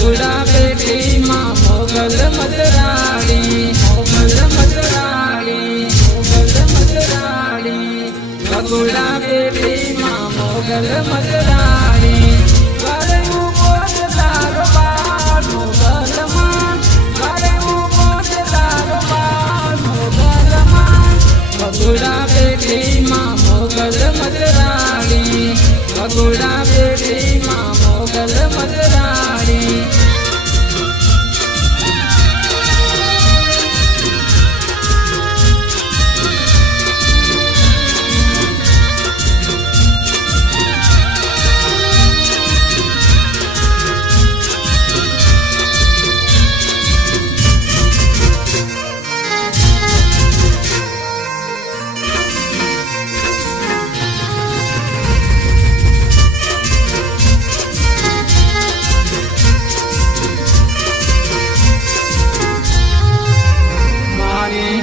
વગુડા પેટીમાં મોગલ મજરાડી, મોગલ મજરાડી, મોગલ મજરાડી, વગુડા પેટીમાં મોગલ મજરાડી. વારે ઉભો છે તારો બાર મોગલમાં, વારે ઉભો છે તારો બાર મોગલમાં. વગુડા પેટીમાં મોગલ મજરાડી, વગુડા પેટીમાં મોગલ મજરાડી.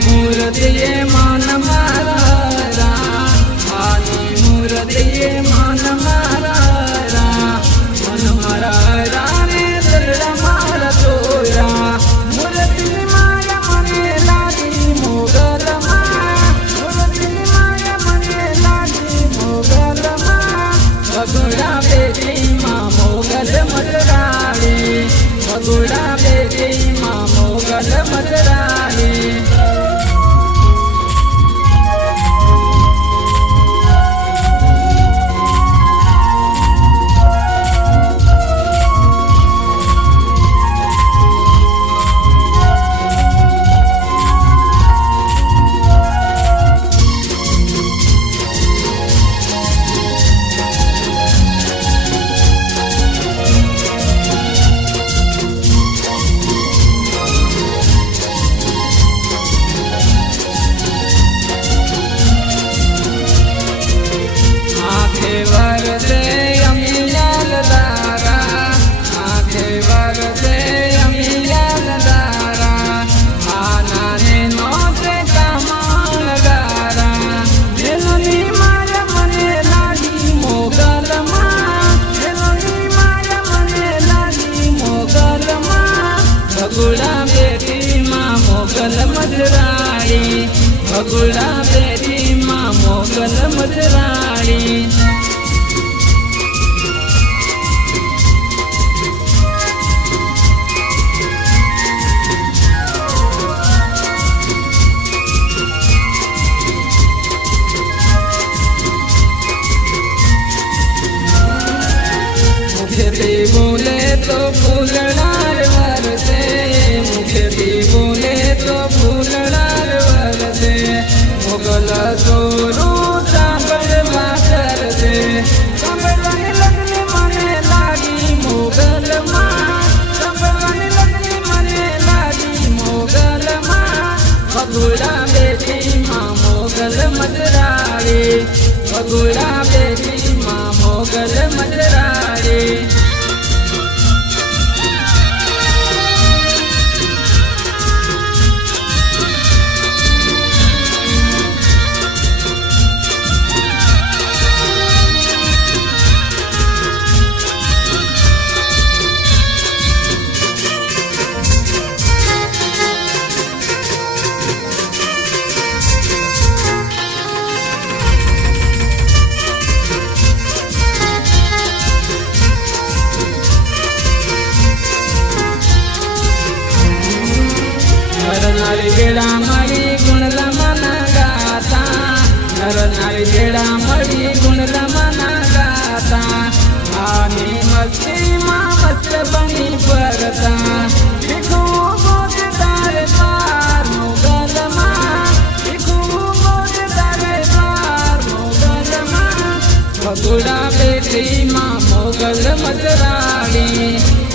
મૂર્તિએ માન મારા, મારી મૂર્તિએ માન મારા, મન મારા રે દરડા મારા તોરા. મૂર્તિની માયા મને લાગી મોગલમાં, મૂર્તિની માયા મને લાગી મોગલમાં. વગુડા પેટીમાં મોગલ મજરાડી, વગુડા પેટીમાં મોગલ મજરાડી. વગુડા પેટીમાં મોગલ મજરાડી, વગુડા પેટીમાં મોગલ મજરાડી. મુખેથી બોલે તો ફૂલડાર વરસે, મુખેથી બોલે તો ફૂલડાર વરસે. મોગલ સોરું સાંભળવા કરશે, સાંભળવાની લગની મને લાગી મોગલમાં, સાંભળવાની લગની મને લાગી મોગલમાં. વગુડા પેટીમાં મોગલ મજરાડી, વગુડા પેટીમાં મોગલ મજરાડી. નરનારી વેળા મળી ગુણલમના ગાતા, નરનારી વેળા મળી ગુણલમના ગાતા. આની મસ્તીમાં મસ્ત બની ફરતા, શીખવું બોજ તારે દ્વાર મોગલમાં, શીખવું બોજ તારે દ્વાર મોગલમાં. વગુડા પેટીમાં મોગલ મજરાડી,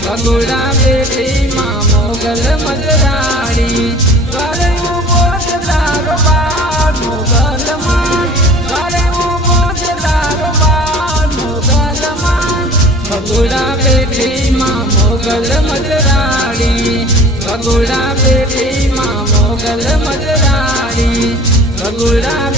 વગુડા પેટીમાં મોગલ મજરાડી. વારે ઉભો છે તારો બાર મોગલમાં, વારે ઉભો છે તારો બાર મોગલમાં. વગુડા પેટીમાં મોગલ મજરાડી, વગુડા પેટીમાં મોગલ મજરાડી, વગુડા